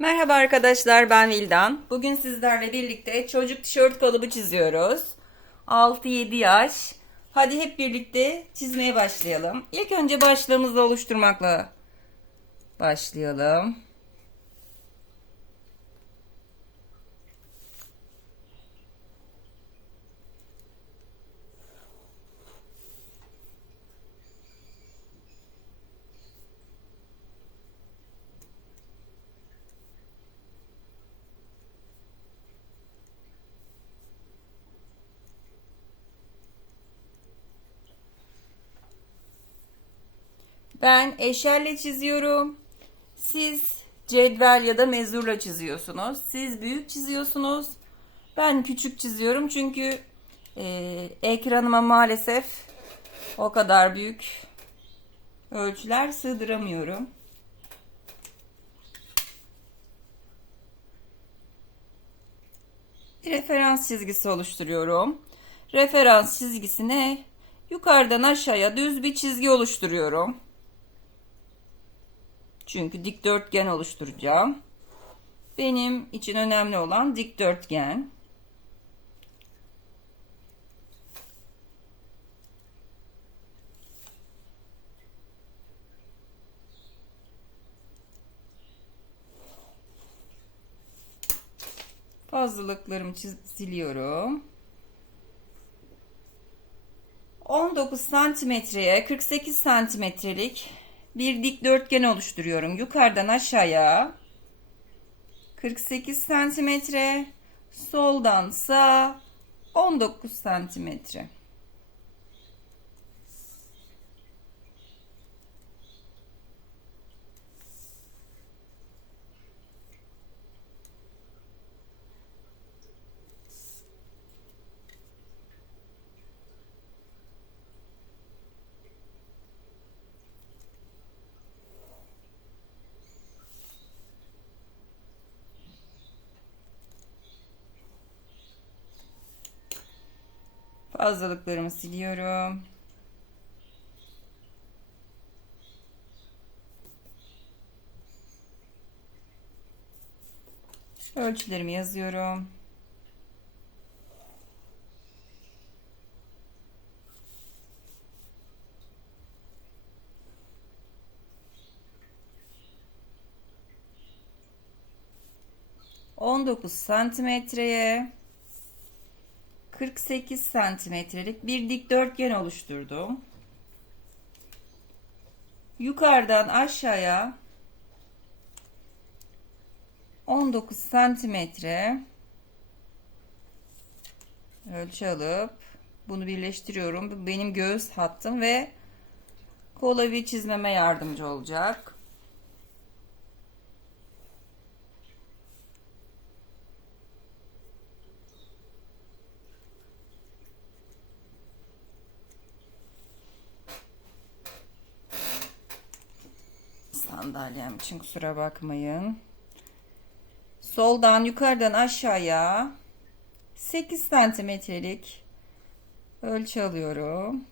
Merhaba arkadaşlar ben Vildan. Bugün sizlerle birlikte çocuk tişört kalıbı çiziyoruz. 6-7 yaş. Hadi hep birlikte çizmeye başlayalım. İlk önce başlığımızı oluşturmakla başlayalım. Ben eşerle çiziyorum. Siz cetvel ya da mezurla çiziyorsunuz. Siz büyük çiziyorsunuz. Ben küçük çiziyorum çünkü e, ekranıma maalesef o kadar büyük ölçüler sığdıramıyorum. Referans çizgisi oluşturuyorum. Referans çizgisine yukarıdan aşağıya düz bir çizgi oluşturuyorum. Çünkü dikdörtgen oluşturacağım. Benim için önemli olan dikdörtgen. Fazlalıklarımı siliyorum. 19 santimetreye 48 santimetrelik bir dikdörtgen oluşturuyorum. Yukarıdan aşağıya 48 santimetre, soldan sağa 19 santimetre. Fazlalıklarımı siliyorum. Ölçülerimi yazıyorum. On dokuz santimetreye 48 santimetrelik bir dikdörtgen oluşturdum. Yukarıdan aşağıya 19 santimetre ölçü alıp bunu birleştiriyorum. Bu benim göğüs hattım ve kolavi çizmeme yardımcı olacak. Sandalyem için kusura bakmayın. Soldan yukarıdan aşağıya 8 santimetrelik ölçü alıyorum.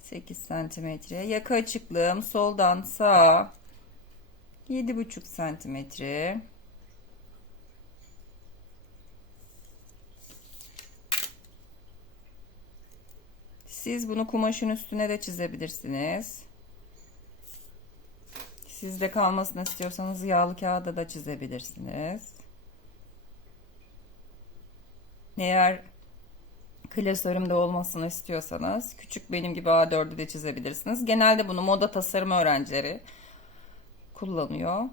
8 santimetre. Yaka açıklığım soldan sağa 7,5 santimetre. Siz bunu kumaşın üstüne de çizebilirsiniz. Sizde kalmasını istiyorsanız yağlı kağıda da çizebilirsiniz. Eğer klasörümde olmasını istiyorsanız küçük benim gibi A4'ü de çizebilirsiniz. Genelde bunu moda tasarım öğrencileri kullanıyor.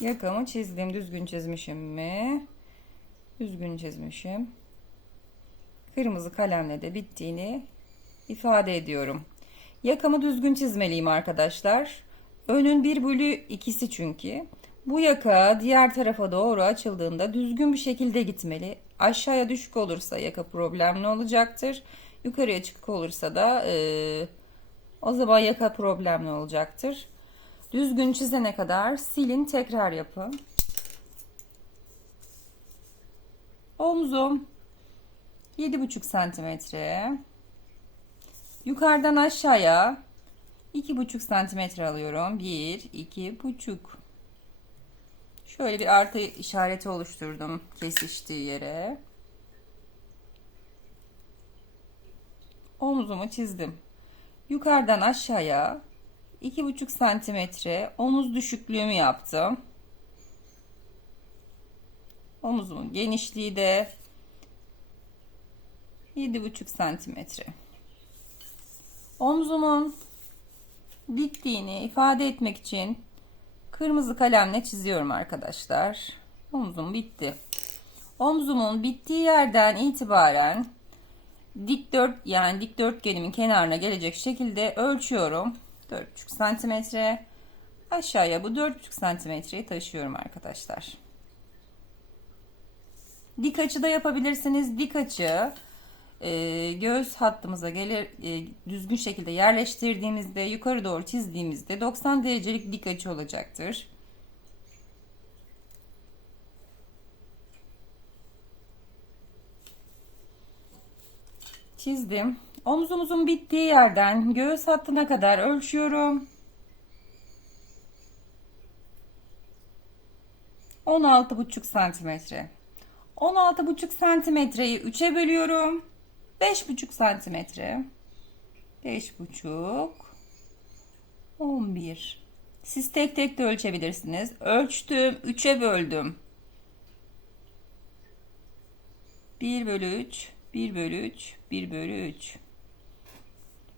Yakamı çizdim. Düzgün çizmişim mi? Düzgün çizmişim. Kırmızı kalemle de bittiğini ifade ediyorum. Yakamı düzgün çizmeliyim arkadaşlar. Önün 1 bölü ikisi çünkü. Bu yaka diğer tarafa doğru açıldığında düzgün bir şekilde gitmeli. Aşağıya düşük olursa yaka problemli olacaktır. Yukarıya çıkık olursa da e, o zaman yaka problemli olacaktır. Düzgün çizene kadar silin tekrar yapın. Omzum 7,5 santimetre. Yukarıdan aşağıya iki buçuk santimetre alıyorum. Bir, iki buçuk. Şöyle bir artı işareti oluşturdum kesiştiği yere. Omzumu çizdim. Yukarıdan aşağıya iki buçuk santimetre omuz düşüklüğümü yaptım. Omuzumun genişliği de yedi buçuk santimetre. Omzumun bittiğini ifade etmek için kırmızı kalemle çiziyorum arkadaşlar. Omzum bitti. Omzumun bittiği yerden itibaren dikdört yani dikdörtgenimin kenarına gelecek şekilde ölçüyorum. 4,5 santimetre. Aşağıya bu 4,5 santimetreyi taşıyorum arkadaşlar. Dik açı da yapabilirsiniz. Dik açı e, göğüs hattımıza gelir e, düzgün şekilde yerleştirdiğimizde yukarı doğru çizdiğimizde 90 derecelik dik açı olacaktır. Çizdim. Omzumuzun bittiği yerden göğüs hattına kadar ölçüyorum. 16,5 santimetre. 16,5 santimetreyi 3'e bölüyorum. 5,5 santimetre. 5,5 11 Siz tek tek de ölçebilirsiniz. Ölçtüm. 3'e böldüm. 1 bölü 3 1 bölü 3 1 bölü 3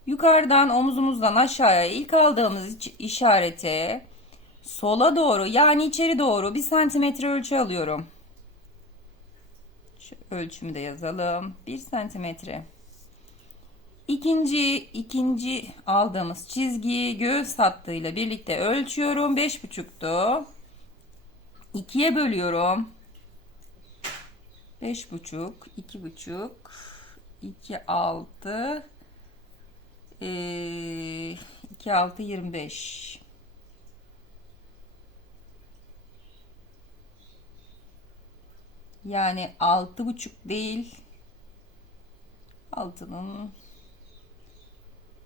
Yukarıdan omuzumuzdan aşağıya ilk aldığımız işarete sola doğru yani içeri doğru 1 santimetre ölçü alıyorum. Şu ölçümü de yazalım. 1 santimetre. İkinci, ikinci aldığımız çizgiyi göğüs hattıyla birlikte ölçüyorum. 5,5'tu. 2'ye bölüyorum. 5,5, 2,5, 2, 6, ee, 2, 6, 25. Yani altı buçuk değil. Altının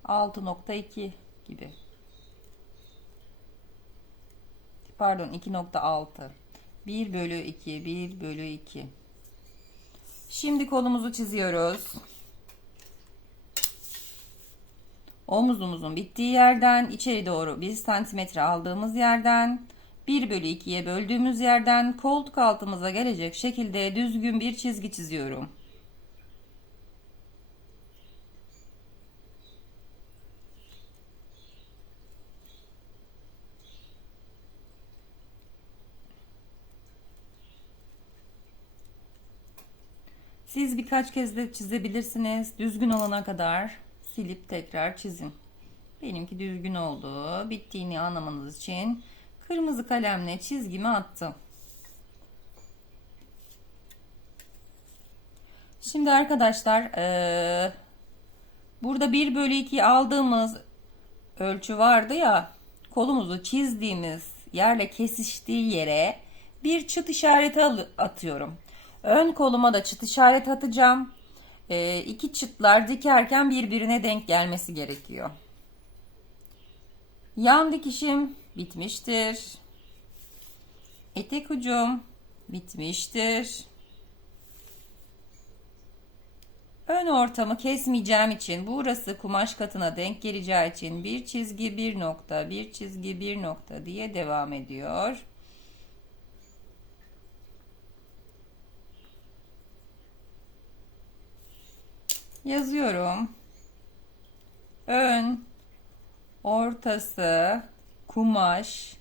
6.2 gibi. Pardon 2.6. 1 bölü 2 1 bölü 2. Şimdi kolumuzu çiziyoruz. Omuzumuzun bittiği yerden içeri doğru 1 santimetre aldığımız yerden 1 bölü 2'ye böldüğümüz yerden koltuk altımıza gelecek şekilde düzgün bir çizgi çiziyorum. Siz birkaç kez de çizebilirsiniz. Düzgün olana kadar silip tekrar çizin. Benimki düzgün oldu. Bittiğini anlamanız için kırmızı kalemle çizgimi attım. Şimdi arkadaşlar ee, burada 1 bölü 2 aldığımız ölçü vardı ya kolumuzu çizdiğimiz yerle kesiştiği yere bir çıt işareti atıyorum. Ön koluma da çıt işaret atacağım. E, iki çıtlar dikerken birbirine denk gelmesi gerekiyor. Yan dikişim bitmiştir. Etek ucum bitmiştir. Ön ortamı kesmeyeceğim için burası kumaş katına denk geleceği için bir çizgi bir nokta bir çizgi bir nokta diye devam ediyor. yazıyorum. Ön, ortası, kumaş,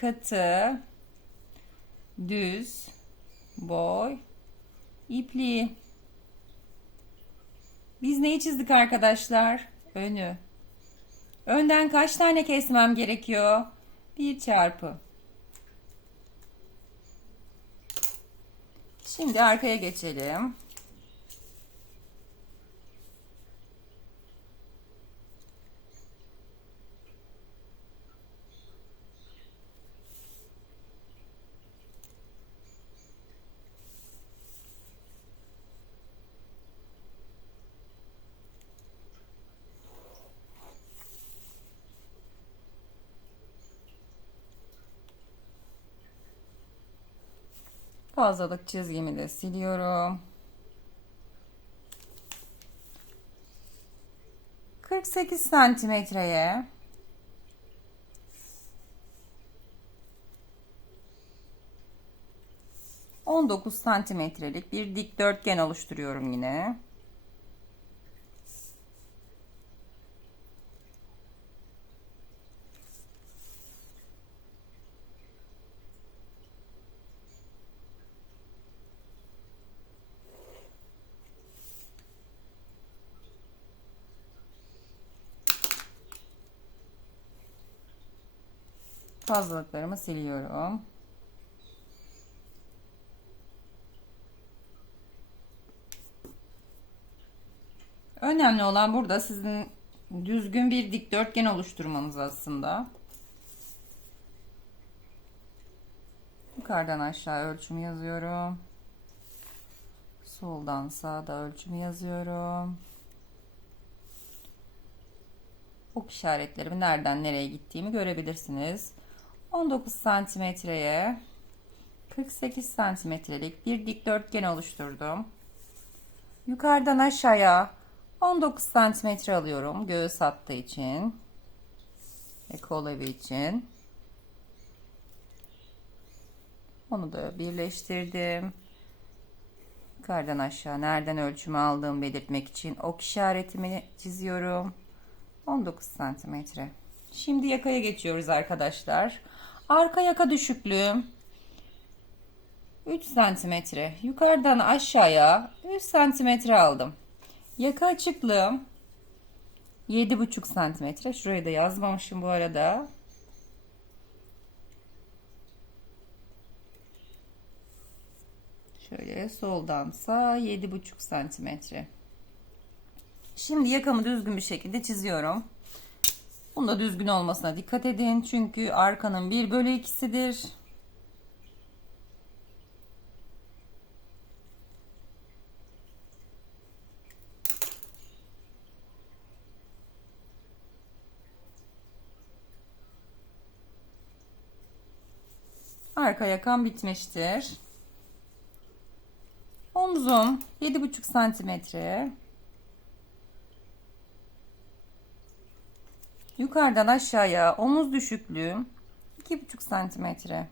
katı, düz, boy, ipliği. Biz neyi çizdik arkadaşlar? Önü. Önden kaç tane kesmem gerekiyor? Bir çarpı. Şimdi arkaya geçelim. Fazlalık çizgimi de siliyorum. 48 santimetreye 19 santimetrelik bir dikdörtgen oluşturuyorum yine. Fazlalıklarımı siliyorum. Önemli olan burada sizin düzgün bir dikdörtgen oluşturmanız aslında. Yukarıdan aşağı ölçümü yazıyorum. Soldan sağda ölçümü yazıyorum. Ok işaretlerimi nereden nereye gittiğimi görebilirsiniz. 19 santimetreye 48 santimetrelik bir dikdörtgen oluşturdum. Yukarıdan aşağıya 19 santimetre alıyorum göğüs hattı için ve kol evi için. Onu da birleştirdim. Yukarıdan aşağı nereden ölçümü aldığımı belirtmek için ok işaretimi çiziyorum. 19 santimetre. Şimdi yakaya geçiyoruz arkadaşlar. Arka yaka düşüklüğüm 3 santimetre. Yukarıdan aşağıya 3 santimetre aldım. Yaka açıklığım 7,5 santimetre. Şurayı da yazmamışım bu arada. Şöyle soldan sağ 7,5 santimetre. Şimdi yakamı düzgün bir şekilde çiziyorum. Bunda düzgün olmasına dikkat edin. Çünkü arkanın 1 bölü 2'sidir. Arka yakam bitmiştir. Omzum 7,5 santimetre. Yukarıdan aşağıya omuz düşüklüğüm 2,5 santimetre.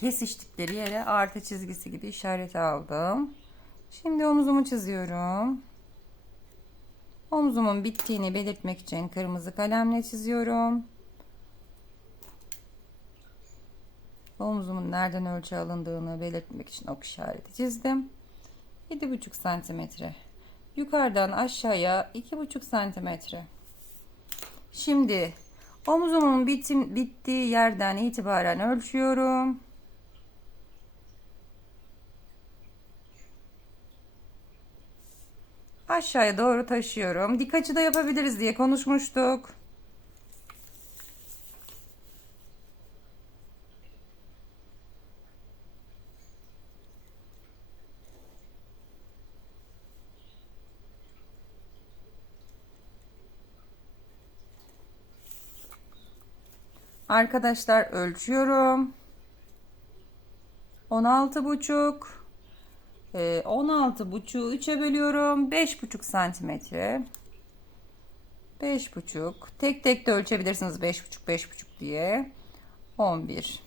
Kesiştikleri yere artı çizgisi gibi işaret aldım. Şimdi omuzumu çiziyorum. Omzumun bittiğini belirtmek için kırmızı kalemle çiziyorum. Omzumun nereden ölçü alındığını belirtmek için ok işareti çizdim. 7,5 santimetre. Yukarıdan aşağıya 2,5 santimetre. Şimdi omzumun bitim, bittiği yerden itibaren ölçüyorum. Aşağıya doğru taşıyorum. Dik açıda yapabiliriz diye konuşmuştuk. Arkadaşlar ölçüyorum. 16 buçuk. 16 buçuğu 3'e bölüyorum. 5 buçuk santimetre. 5 buçuk. Tek tek de ölçebilirsiniz 5 buçuk 5 buçuk diye. 11.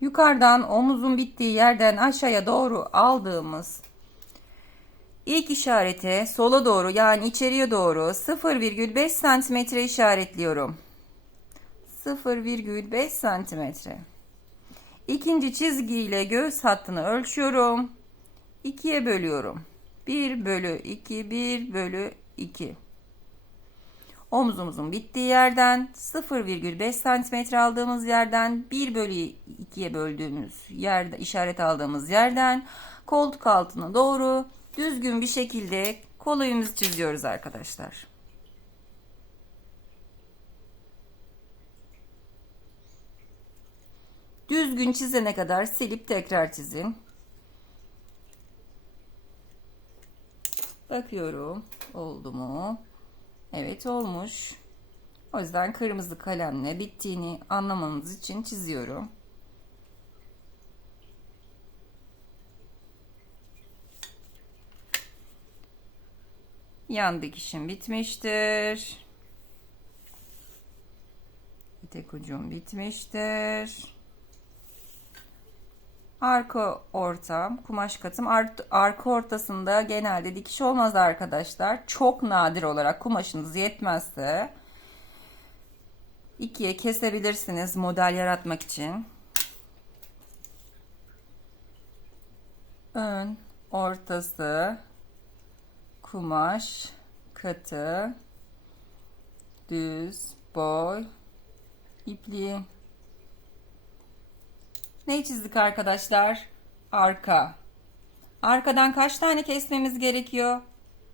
Yukarıdan omuzun bittiği yerden aşağıya doğru aldığımız ilk işarete sola doğru yani içeriye doğru 0,5 santimetre işaretliyorum. 0,5 santimetre. İkinci çizgiyle göğüs hattını ölçüyorum. 2'ye bölüyorum. 1 bölü 2, 1 bölü 2. Omzumuzun bittiği yerden 0,5 santimetre aldığımız yerden 1 bölü 2'ye böldüğümüz yerde işaret aldığımız yerden koltuk altına doğru düzgün bir şekilde kol çiziyoruz arkadaşlar. Düzgün çizene kadar silip tekrar çizin. Bakıyorum. Oldu mu? Evet olmuş. O yüzden kırmızı kalemle bittiğini anlamanız için çiziyorum. Yan dikişim bitmiştir. Tek ucum bitmiştir. Arka ortam, kumaş katım. Ar arka ortasında genelde dikiş olmaz arkadaşlar. Çok nadir olarak kumaşınız yetmezse ikiye kesebilirsiniz model yaratmak için. Ön, ortası, kumaş, katı, düz, boy, ipliği. Ne çizdik arkadaşlar? Arka. Arkadan kaç tane kesmemiz gerekiyor?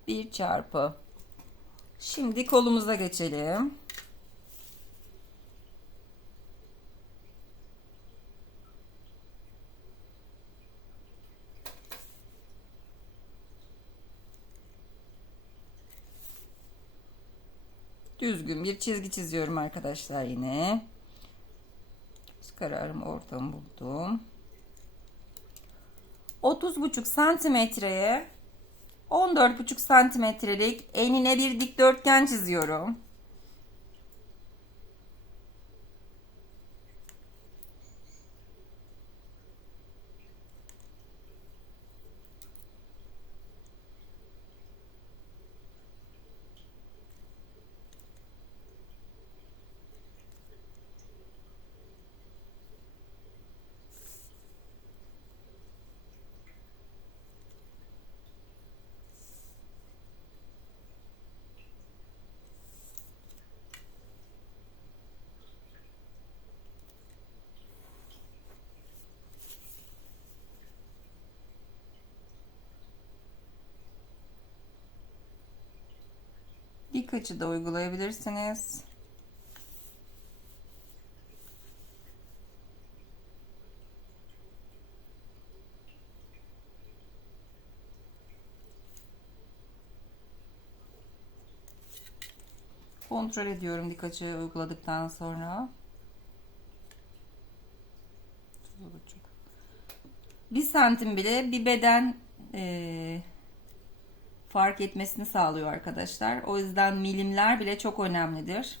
1 çarpı. Şimdi kolumuza geçelim. Düzgün bir çizgi çiziyorum arkadaşlar yine. Göz kararım ortamı buldum. 30,5 santimetreye 14,5 santimetrelik enine bir dikdörtgen çiziyorum. Dik açıda uygulayabilirsiniz. Kontrol ediyorum dik açı uyguladıktan sonra. Bir santim bile bir beden e, fark etmesini sağlıyor arkadaşlar. O yüzden milimler bile çok önemlidir.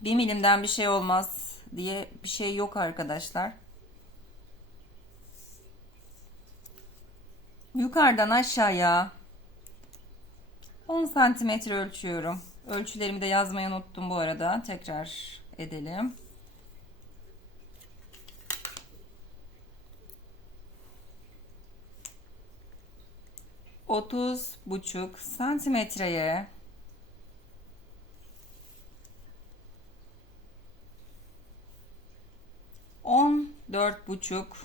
Bir milimden bir şey olmaz diye bir şey yok arkadaşlar. Yukarıdan aşağıya 10 santimetre ölçüyorum. Ölçülerimi de yazmayı unuttum bu arada. Tekrar edelim. Otuz buçuk santimetreye on dört buçuk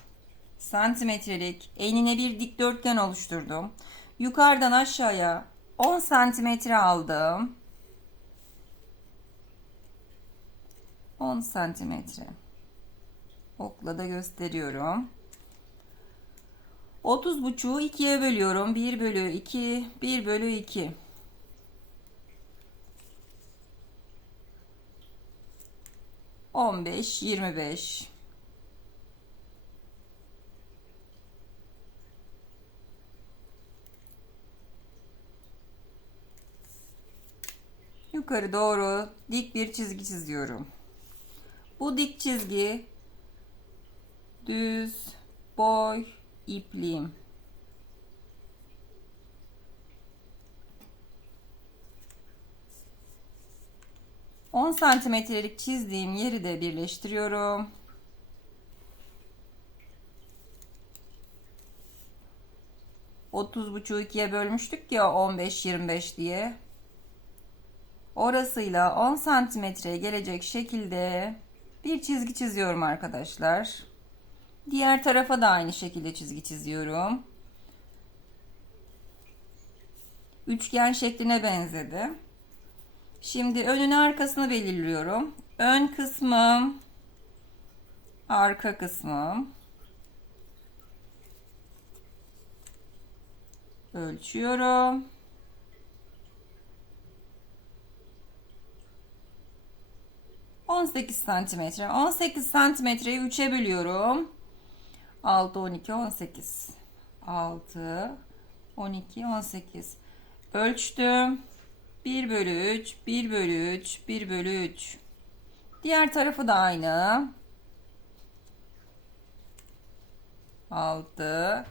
santimetrelik enine bir dikdörtgen oluşturdum. Yukarıdan aşağıya 10 santimetre aldım. 10 santimetre. Okla da gösteriyorum. 30 buçuğu 2'ye bölüyorum. 1 bölü 2, 1 bölü 2. On beş, yirmi beş. Yukarı doğru dik bir çizgi çiziyorum. Bu dik çizgi düz boy ipliğim. On santimetrelik çizdiğim yeri de birleştiriyorum. Otuz buçuğu ikiye bölmüştük ya on beş yirmi beş diye. Orasıyla 10 santimetreye gelecek şekilde bir çizgi çiziyorum arkadaşlar. Diğer tarafa da aynı şekilde çizgi çiziyorum. Üçgen şekline benzedi. Şimdi önünü arkasını belirliyorum. Ön kısmım, arka kısmım. Ölçüyorum. 18 santimetre. 18 santimetreyi 3'e bölüyorum. 6, 12, 18. 6, 12, 18. Ölçtüm. 1 bölü 3, 1 bölü 3, 1 bölü 3. Diğer tarafı da aynı. 6,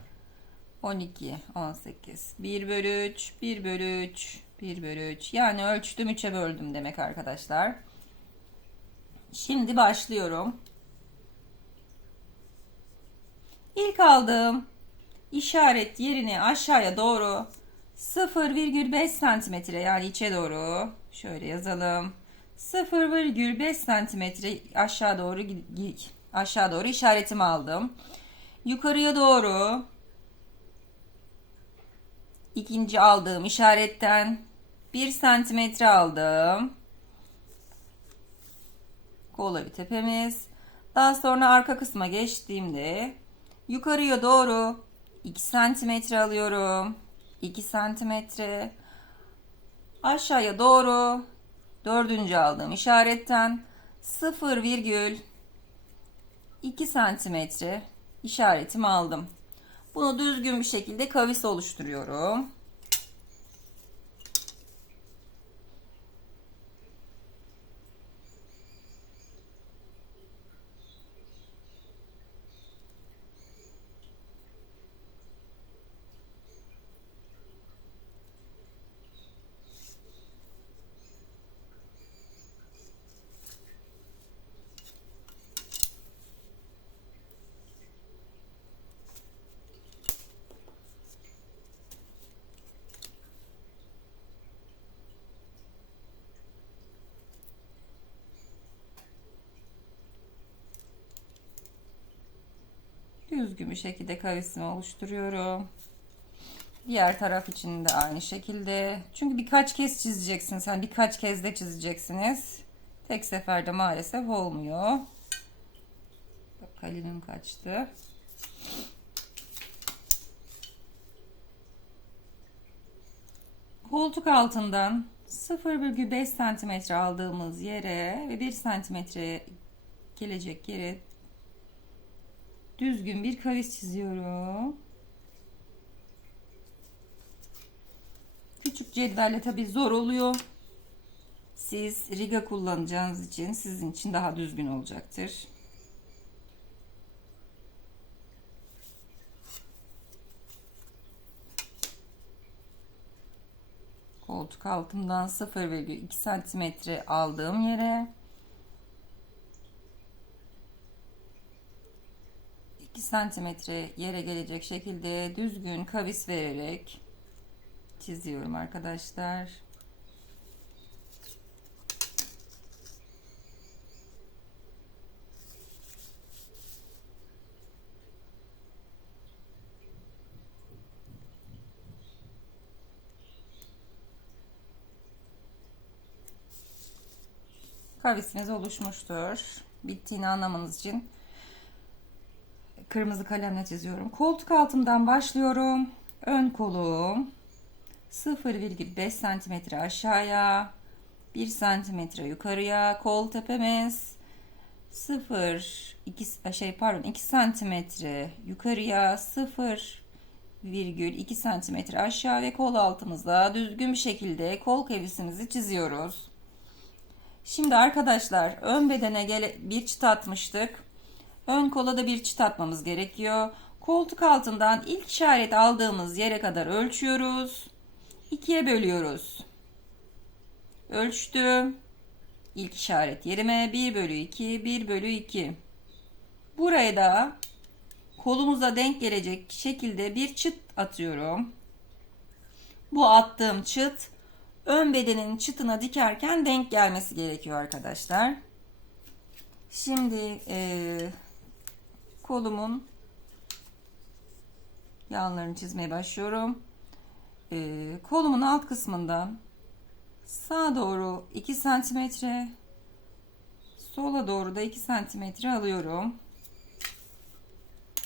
12, 18. 1 bölü 3, 1 bölü 3, 1 bölü 3. Yani ölçtüm 3'e böldüm demek arkadaşlar. Şimdi başlıyorum. İlk aldığım işaret yerini aşağıya doğru 0,5 santimetre yani içe doğru şöyle yazalım. 0,5 santimetre aşağı doğru aşağı doğru işaretimi aldım. Yukarıya doğru ikinci aldığım işaretten 1 santimetre aldım. Kolları tepemiz. Daha sonra arka kısma geçtiğimde yukarıya doğru 2 santimetre alıyorum. 2 santimetre. Aşağıya doğru dördüncü aldığım işaretten 0,2 santimetre işaretimi aldım. Bunu düzgün bir şekilde kavis oluşturuyorum. Düzgün bir şekilde kavisimi oluşturuyorum. Diğer taraf için de aynı şekilde. Çünkü birkaç kez çizeceksiniz. Yani birkaç kez de çizeceksiniz. Tek seferde maalesef olmuyor. Bak kalemim kaçtı. Koltuk altından 0,5 cm aldığımız yere ve 1 cm gelecek yere düzgün bir kavis çiziyorum. Küçük cetvelle tabi zor oluyor. Siz riga kullanacağınız için sizin için daha düzgün olacaktır. Koltuk altımdan 0,2 santimetre aldığım yere 2 santimetre yere gelecek şekilde düzgün kavis vererek çiziyorum arkadaşlar. Kavisimiz oluşmuştur. Bittiğini anlamanız için kırmızı kalemle çiziyorum. Koltuk altından başlıyorum. Ön kolum 0,5 cm aşağıya 1 cm yukarıya kol tepemiz 0 2 şey pardon 2 cm yukarıya 0,2 cm aşağı ve kol altımızda düzgün bir şekilde kol kavisimizi çiziyoruz. Şimdi arkadaşlar ön bedene gele bir çıt atmıştık. Ön kola da bir çıt atmamız gerekiyor. Koltuk altından ilk işaret aldığımız yere kadar ölçüyoruz. 2'ye bölüyoruz. Ölçtüm. İlk işaret yerime 1 bölü 2, 1 bölü 2. Buraya da kolumuza denk gelecek şekilde bir çıt atıyorum. Bu attığım çıt ön bedenin çıtına dikerken denk gelmesi gerekiyor arkadaşlar. Şimdi e, kolumun yanlarını çizmeye başlıyorum. Ee, kolumun alt kısmından sağa doğru 2 santimetre sola doğru da 2 santimetre alıyorum.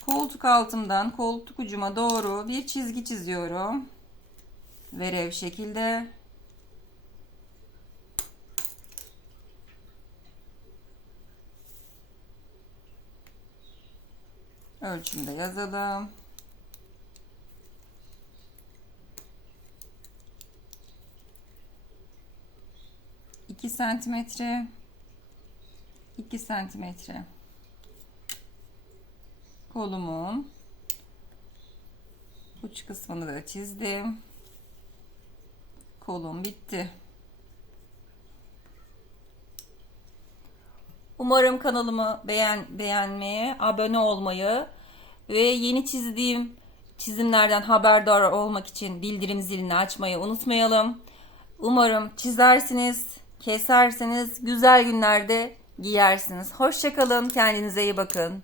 Koltuk altımdan koltuk ucuma doğru bir çizgi çiziyorum. Verev şekilde. Ölçümde yazalım. 2 santimetre. 2 santimetre. Kolumun uç kısmını da çizdim. Kolum bitti. Umarım kanalımı beğen beğenmeyi, abone olmayı ve yeni çizdiğim çizimlerden haberdar olmak için bildirim zilini açmayı unutmayalım. Umarım çizersiniz, kesersiniz, güzel günlerde giyersiniz. Hoşçakalın, kendinize iyi bakın.